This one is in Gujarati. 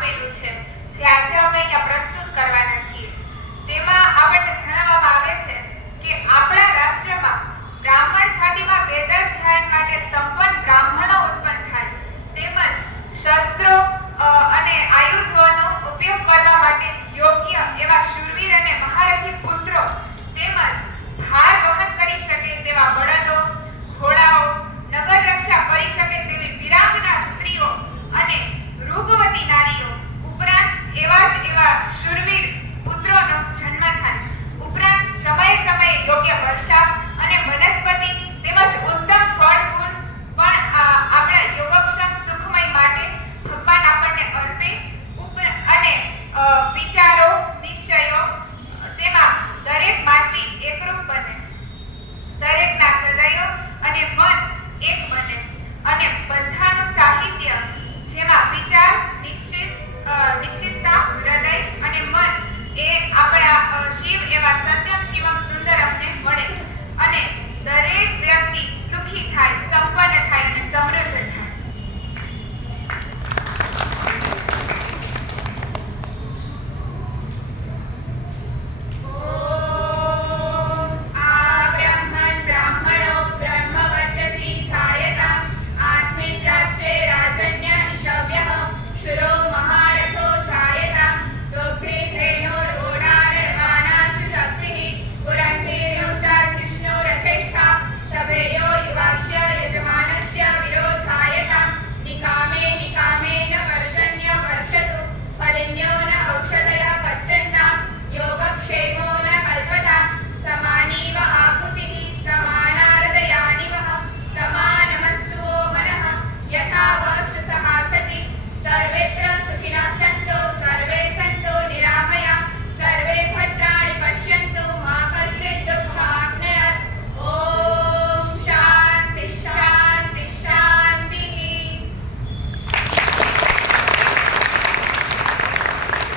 આપેલું છે, જે આજે અમે અહીંયા પ્રસ્તુત કરવાના છીએ. તેમાં આપણને જણાવવામાં આવે છે કે આપણા રાષ્ટ્રમાં બ્રાહ્મણ જાતિમાં વેતન